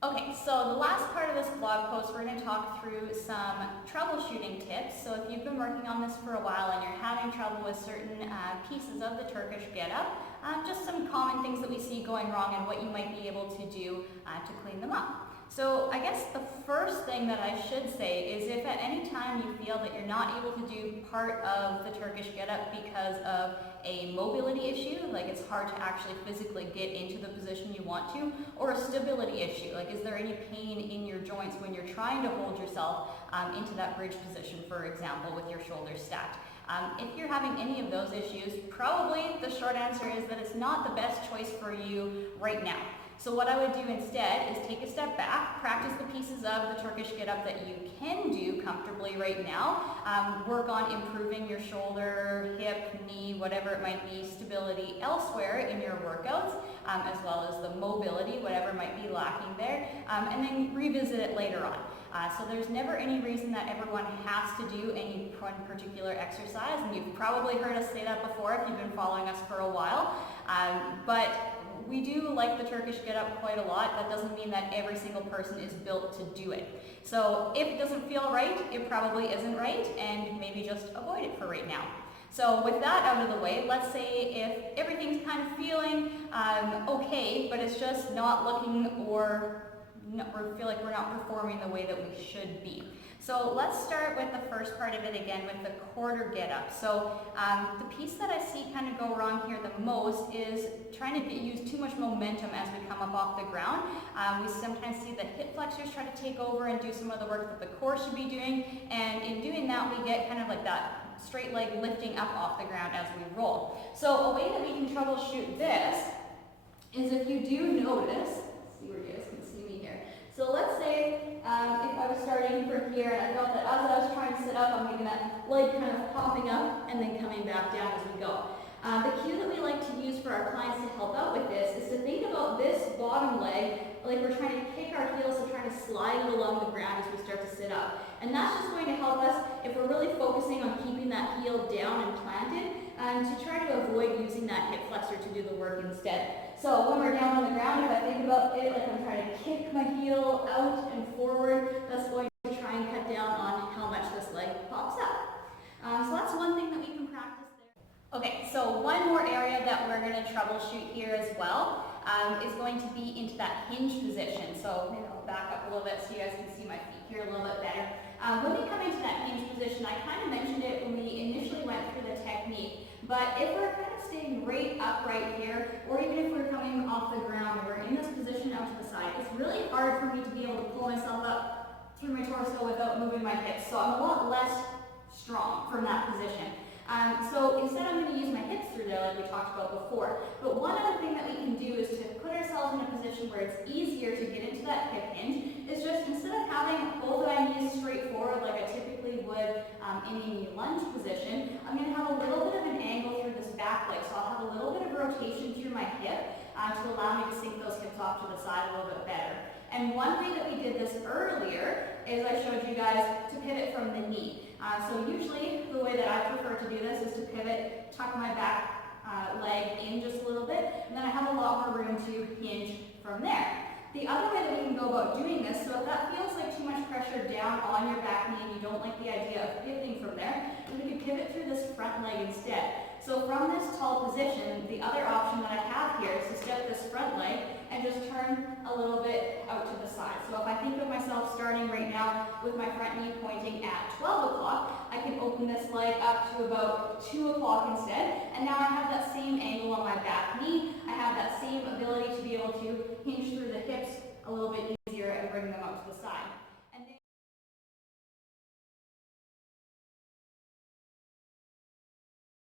Okay, so the last part of this blog post, we're going to talk through some troubleshooting tips. So if you've been working on this for a while and you're having trouble with certain pieces of the Turkish getup, just some common things that we see going wrong and what you might be able to do to clean them up. So I guess the first thing that I should say is if at any time you feel that you're not able to do part of the Turkish getup because of a mobility issue, like it's hard to actually physically get into the position you want to, or a stability issue, like is there any pain in your joints when you're trying to hold yourself into that bridge position, for example, with your shoulders stacked. If you're having any of those issues, probably the short answer is that it's not the best choice for you right now. So what I would do instead is take a step back, practice the pieces of the Turkish getup that you can do comfortably right now, work on improving your shoulder, hip, knee, whatever it might be, stability elsewhere in your workouts, as well as the mobility, whatever might be lacking there, and then revisit it later on. So there's never any reason that everyone has to do any one particular exercise, and you've probably heard us say that before if you've been following us for a while, but we do like the Turkish getup quite a lot. That doesn't mean that every single person is built to do it. So if it doesn't feel right, it probably isn't right, and maybe just avoid it for right now. So with that out of the way, let's say if everything's kind of feeling okay, but it's just not looking or feel like we're not performing the way that we should be. So let's start with the first part of it again with the quarter getup. So the piece that I see kind of go wrong here the most is trying to use too much momentum as we come up off the ground. We sometimes see the hip flexors try to take over and do some of the work that the core should be doing, and in doing that we get kind of like that straight leg lifting up off the ground as we roll. So a way that we can troubleshoot this is if you do notice, let's see where you guys can see me here. So let's say if I was starting from here and I felt that as I was trying to sit up, I'm getting that leg kind of popping up and then coming back down as we go. The cue that we like to use for our clients to help out with this is to think about this bottom leg like we're trying to kick our heels and trying to slide it along the ground as we start to sit up. And that's just going to help us if we're really focusing on keeping that heel down and planted, to try to avoid using that hip flexor to do the work instead. So when we're down on the ground, if I think about it like I'm trying to kick my heel out and forward, that's going to try and cut down on how much this leg pops up. So that's one thing that we can practice there. Okay, so one more area that we're going to troubleshoot here as well is going to be into that hinge position. So maybe I'll back up a little bit so you guys can see my feet here a little bit better. When we come into that hinge position, I kind of mentioned it when we initially went through the technique, but if we're kind of staying right upright here, or even if we're coming off the ground and we're in this position out to the side, it's really hard for me to be able to pull myself up through my torso without moving my hips. So I'm a lot less strong from that position. So instead I'm going to use my hips through there like we talked about before. But one other thing that we can do is to put ourselves in a position where it's easier to get into that hip hinge, is just instead of having both of my knees straight forward like I typically would in a knee lunge position, I'm going to have a little bit of an angle through this back leg. So I'll have a little bit of rotation through my hip to allow me to sink those hips off to the side a little bit better. And one way that we did this earlier is I showed you guys to pivot from the knee. So usually the way that I prefer to do this is to pivot, tuck my back leg in just a little bit, and then I have a lot more room to hinge from there. The other way that we can go about doing this, so if that feels like too much pressure down on your back knee and you don't like the idea of pivoting from there, then we can pivot through this front leg instead. So from this tall position, the other option that I have here is to step this front leg and just turn a little bit out to the side. So if I think of myself starting right now with my front knee pointing at 12 o'clock, I can open this leg up to about 2 o'clock instead, and now I have that same angle on my back knee. I have that same ability to be able to hinge